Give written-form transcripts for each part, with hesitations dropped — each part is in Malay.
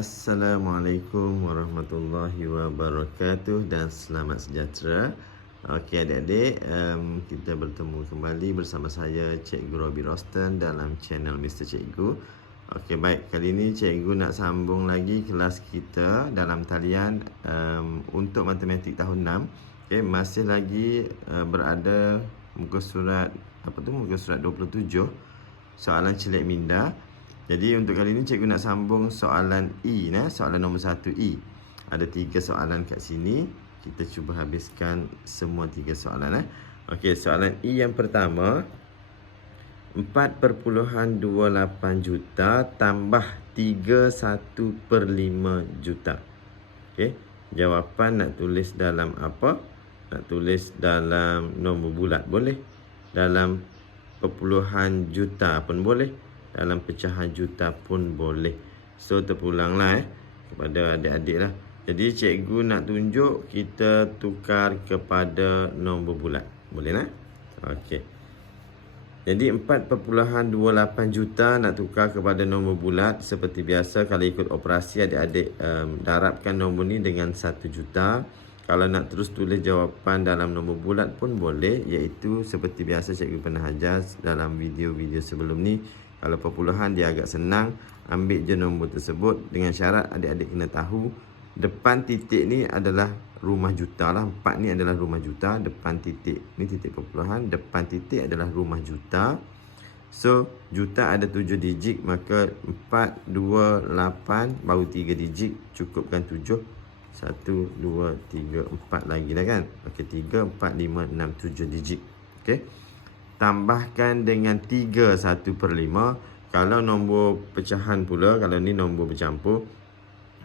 Assalamualaikum warahmatullahi wabarakatuh dan selamat sejahtera. Okey adik-adik, kita bertemu kembali bersama saya Cikgu Robi Rostan dalam channel Mr. Cikgu. Okey baik, kali ini Cikgu nak sambung lagi kelas kita dalam talian untuk matematik tahun 6. Okey, masih lagi berada muka surat muka surat 27, soalan celik minda. Jadi untuk kali ini cikgu nak sambung soalan E, soalan nombor 1 E. Ada 3 soalan kat sini. Kita cuba habiskan semua 3 soalan. Okey, soalan E yang pertama, 4.28 juta tambah 31/5 juta. Okey, jawapan nak tulis dalam apa? Nak tulis dalam nombor bulat boleh, dalam perpuluhan juta pun boleh, dalam pecahan juta pun boleh. So terpulanglah kepada adik-adik lah. Jadi cikgu nak tunjuk kita tukar kepada nombor bulat. Boleh lah? Okey. Jadi 4.28 juta nak tukar kepada nombor bulat. Seperti biasa kalau ikut operasi adik-adik darabkan nombor ni dengan 1 juta. Kalau nak terus tulis jawapan dalam nombor bulat pun boleh, iaitu seperti biasa cikgu pernah ajar dalam video-video sebelum ni. Kalau perpuluhan dia agak senang, ambil je nombor tersebut dengan syarat adik-adik kena tahu depan titik ni adalah rumah juta lah. 4 ni adalah rumah juta, depan titik ni titik perpuluhan, depan titik adalah rumah juta. So juta ada 7 digit, maka 4, 2, 8 baru 3 digit, cukupkan 7. 1, 2, 3, 4 lagi lah kan. Okey, 3, 4, 5, 6, 7 digit. Okey, tambahkan dengan 3 1/5. Kalau nombor pecahan pula, kalau ni nombor bercampur,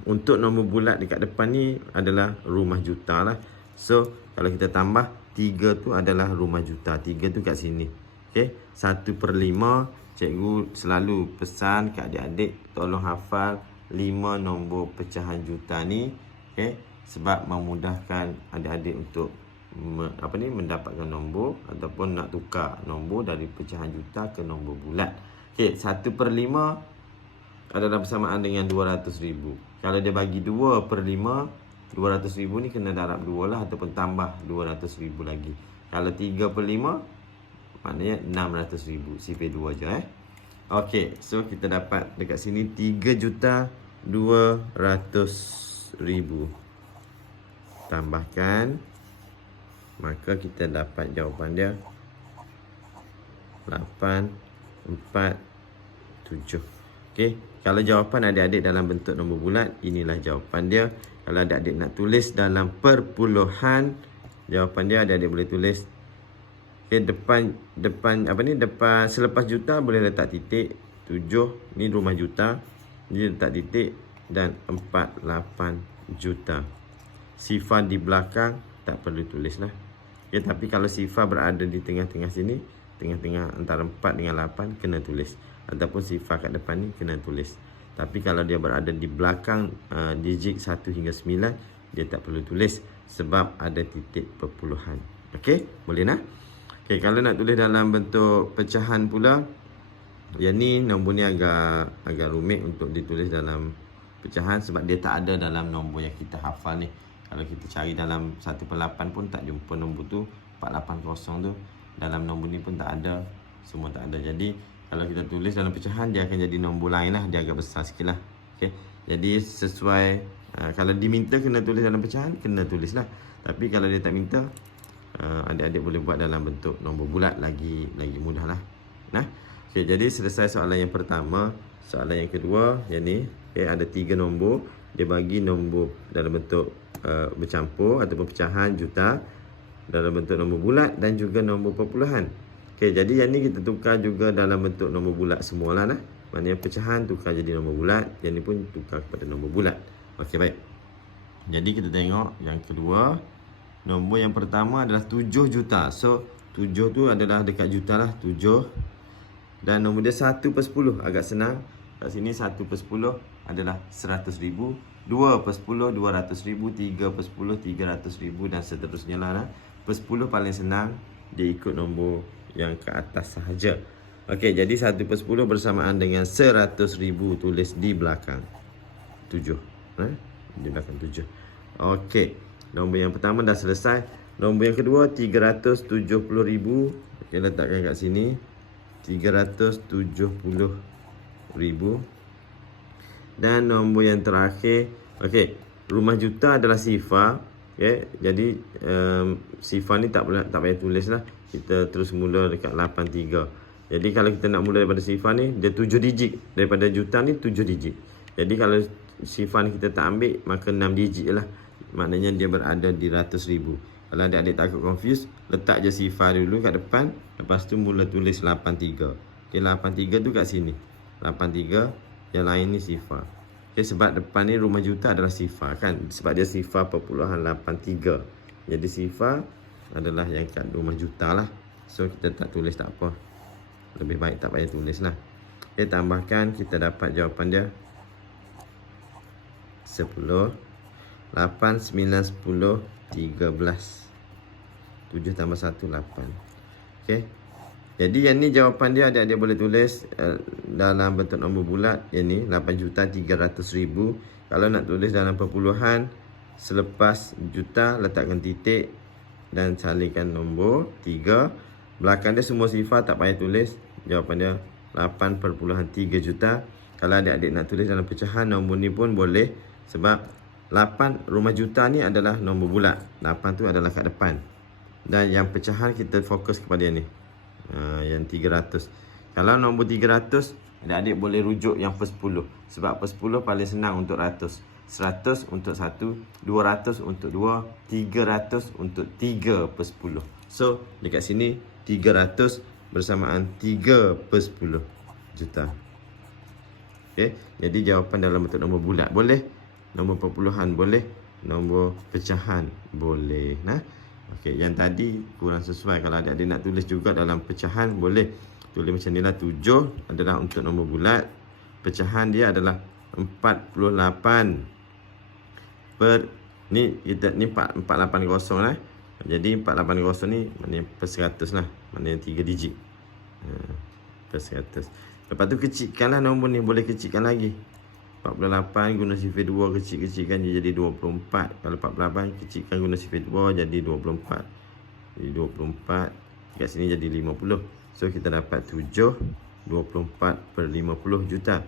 untuk nombor bulat dekat depan ni adalah rumah juta lah. So kalau kita tambah 3 tu adalah rumah juta, 3 tu kat sini. Okey, 1/5. Cikgu selalu pesan kat adik-adik tolong hafal 5 nombor pecahan juta ni. Okey, sebab memudahkan adik-adik untuk mendapatkan nombor ataupun nak tukar nombor dari pecahan juta ke nombor bulat. Okey, 1/5 adalah bersamaan dengan 200,000. Kalau dia bagi 2/5, 200,000 ni kena darab 2 lah, ataupun tambah 200,000 lagi. Kalau 3/5 maknanya 600,000. Sifar 2 je Okey, so kita dapat dekat sini 3,200,000. Tambahkan, maka kita dapat jawapan dia 847. Okey, kalau jawapan adik-adik dalam bentuk nombor bulat, inilah jawapan dia. Kalau adik-adik nak tulis dalam perpuluhan, jawapan dia adik-adik boleh tulis depan selepas juta boleh letak titik 7, ni rumah juta, ni letak titik, dan 48 juta. Sifar di belakang tak perlu tulis lah. Ya, tapi kalau sifar berada di tengah-tengah sini, tengah-tengah antara 4 dengan 8, kena tulis. Ataupun sifar kat depan ni kena tulis. Tapi kalau dia berada di belakang digit 1 hingga 9, dia tak perlu tulis sebab ada titik perpuluhan. Okey, boleh nak? Okey, kalau nak tulis dalam bentuk pecahan pula, yang ni nombor ni agak rumit untuk ditulis dalam pecahan sebab dia tak ada dalam nombor yang kita hafal ni. Kalau kita cari dalam 1/8 pun tak jumpa nombor tu, 480 tu. Dalam nombor ni pun tak ada, semua tak ada. Jadi kalau kita tulis dalam pecahan, dia akan jadi nombor lain lah, dia agak besar sikit lah. Okay, jadi sesuai, kalau diminta kena tulis dalam pecahan, kena tulis lah. Tapi kalau dia tak minta, adik-adik boleh buat dalam bentuk nombor bulat, lagi mudah lah. Okay, jadi selesai soalan yang pertama. Soalan yang kedua, yang ni, ada 3 nombor. Dia bagi nombor dalam bentuk bercampur ataupun pecahan juta, dalam bentuk nombor bulat dan juga nombor perpuluhan. Okey, jadi yang ni kita tukar juga dalam bentuk nombor bulat semualah nah. Maknanya pecahan tukar jadi nombor bulat, yang ni pun tukar kepada nombor bulat. Okey, baik. Jadi kita tengok yang kedua. Nombor yang pertama adalah 7 juta. So 7 tu adalah dekat juta lah, 7. Dan nombor dia 1/10, agak senang. Kat sini 1/10 adalah 100,000. 2/10 200,000, 3/10 300,000 dan seterusnya lah. Per 10 paling senang, dia ikut nombor yang ke atas sahaja. Okey, jadi 1/10 bersamaan dengan 100,000, tulis di belakang. 7. Di belakang 7. Okey. Nombor yang pertama dah selesai. Nombor yang kedua 370,000. Okey, letakkan kat sini. 370,000. Dan nombor yang terakhir, okey, rumah juta adalah sifar. Okey, jadi sifar ni tak payah tulis lah. Kita terus mula dekat 83. Jadi kalau kita nak mula daripada sifar ni, dia 7 digit. Daripada juta ni 7 digit. Jadi kalau sifar ni kita tak ambil, maka 6 digit lah. Maknanya dia berada di ratus ribu. Kalau adik-adik takut confuse, letak je sifar dulu kat depan. Lepas tu mula tulis 83. Okey, 83 tu kat sini. 83, yang lain ni sifar. Okey, sebab depan ni rumah juta adalah sifar kan. Sebab dia sifar perpuluhan 83. Jadi sifar adalah yang kat rumah juta lah. So kita tak tulis tak apa. Lebih baik tak payah tulis lah. Okey, tambahkan, kita dapat jawapan dia 10, 8, 9, 10, 13. 7 tambah 1, 8. Okey. Jadi yang ni jawapan dia, adik-adik boleh tulis dalam bentuk nombor bulat. Yang ni 8,300,000. Kalau nak tulis dalam perpuluhan, selepas juta letakkan titik dan salingkan nombor 3. Belakang dia semua sifar, tak payah tulis. Jawapan dia 8,3 juta. Kalau adik-adik nak tulis dalam pecahan, nombor ni pun boleh. Sebab 8 rumah juta ni adalah nombor bulat. 8 tu adalah kat depan. Dan yang pecahan kita fokus kepada yang ni. Yang 300. Kalau nombor 300, adik-adik boleh rujuk yang per 10. Sebab per 10 paling senang untuk ratus. 100 untuk 1, 200 untuk 2, 300 untuk 3 per 10. So, dekat sini 300 bersamaan 3 per 10 juta. Okay. Jadi jawapan dalam bentuk nombor bulat boleh. Nombor perpuluhan boleh. Nombor pecahan boleh. Okey, yang tadi kurang sesuai. Kalau adik-adik nak tulis juga dalam pecahan, boleh. Tulis macam ni lah. 7 adalah untuk nombor bulat. Pecahan dia adalah 48 per, ni kita ni 480 lah. Jadi 480 ni maknanya per 100 lah. Maknanya 3 digit. Per 100. Lepas tu kecilkanlah nombor ni. Boleh kecilkan lagi. 48 guna sifar 2, kecil-kecilkan jadi 24. Kalau 48 kecilkan guna sifar 2 jadi 24. Jadi 24. Kat sini jadi 50. So kita dapat 7, 24 per 50 juta.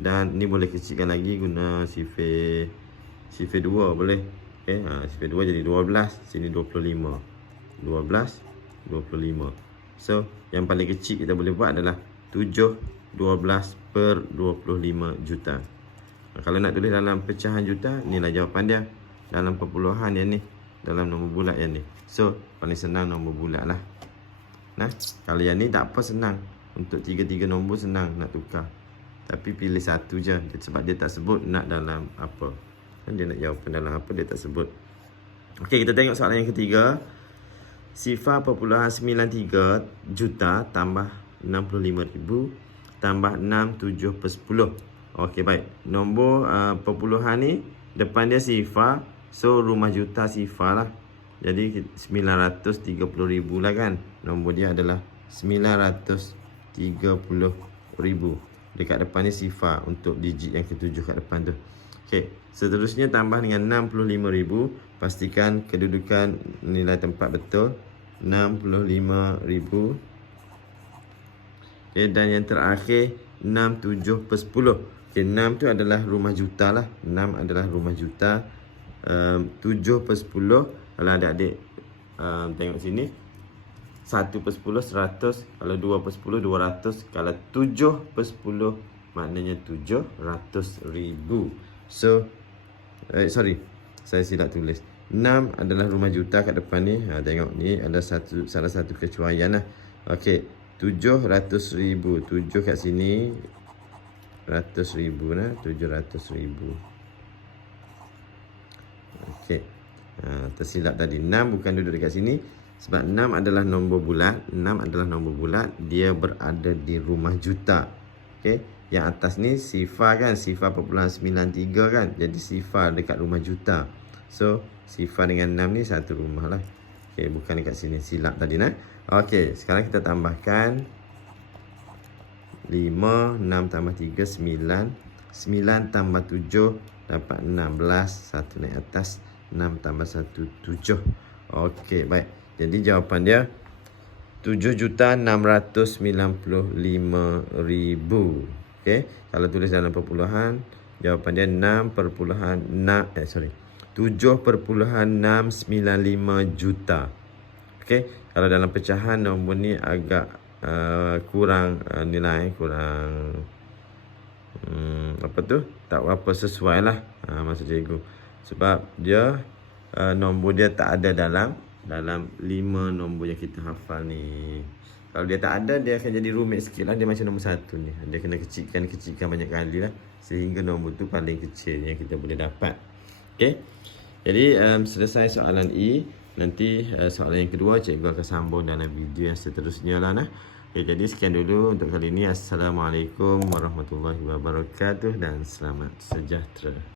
Dan ni boleh kecilkan lagi guna sifar 2 boleh. Okay, sifar 2 jadi 12. Sini 25. 12, 25. So yang paling kecil kita boleh buat adalah 7, 12 per 25 juta. Kalau nak tulis dalam pecahan juta, inilah jawapan dia. Dalam perpuluhan yang ni, dalam nombor bulat yang ni. So paling senang nombor bulat lah. Kalau yang ni tak apa, senang. Untuk 3 nombor senang nak tukar. Tapi pilih satu je. Sebab dia tak sebut nak dalam apa. Dia nak jawapan dalam apa, dia tak sebut. Okey, kita tengok soalan yang ketiga. Sifar perpuluhan 93 juta tambah 65,000 tambah 67 per 10. Okey, baik. Nombor perpuluhan ni depan dia sifar. So rumah juta sifar lah. Jadi 930,000 lah kan. Nombor dia adalah 930,000. Dekat depan ni sifar untuk digit yang ketujuh kat depan tu. Okey, seterusnya tambah dengan 65,000. Pastikan kedudukan nilai tempat betul. 65,000. Okey, dan yang terakhir 67 per 10. Okey, 6 tu adalah rumah juta lah. 6 adalah rumah juta. 7 per 10. Kalau adik-adik tengok sini, 1 per 10 100. Kalau 2 per 10 200. Kalau 7 per 10 maknanya 700,000. So sorry, saya silap tulis. 6 adalah rumah juta kat depan ni. Tengok ni ada salah satu kecuaian lah. Okey, 700,000. 7 kat sini 100,000 lah. 700,000. Okey, tersilap tadi. 6 bukan duduk dekat sini. Sebab 6 adalah nombor bulat. 6 adalah nombor bulat. Dia berada di rumah juta. Okey, yang atas ni sifar kan. Sifar perpuluhan 93 kan. Jadi sifar dekat rumah juta. So sifar dengan 6 ni satu rumah lah. Okey, bukan dekat sini. Silap tadi nah. Okey, sekarang kita tambahkan 5, 6 tambah 3, 9. 9 tambah 7 dapat 16. 1 naik atas. 6 tambah 1, 7. Okey, baik. Jadi jawapan dia 7,695,000. Okey, kalau tulis dalam perpuluhan, jawapan dia 7,695 juta. Okey, kalau dalam pecahan nombor ni agak kurang nilai, kurang apa tu? Tak berapa sesuai lah maksud cikgu. Sebab dia nombor dia tak ada dalam 5 nombor yang kita hafal ni. Kalau dia tak ada, dia akan jadi rumit sikit lah. Dia macam nombor 1 ni. Dia kena kecilkan banyak kali lah. Sehingga nombor tu paling kecil yang kita boleh dapat. Okay. Jadi selesai soalan E. Nanti soalan yang kedua cikgu akan sambung dalam video yang seterusnya lah. Okay, jadi sekian dulu untuk kali ini. Assalamualaikum warahmatullahi wabarakatuh dan selamat sejahtera.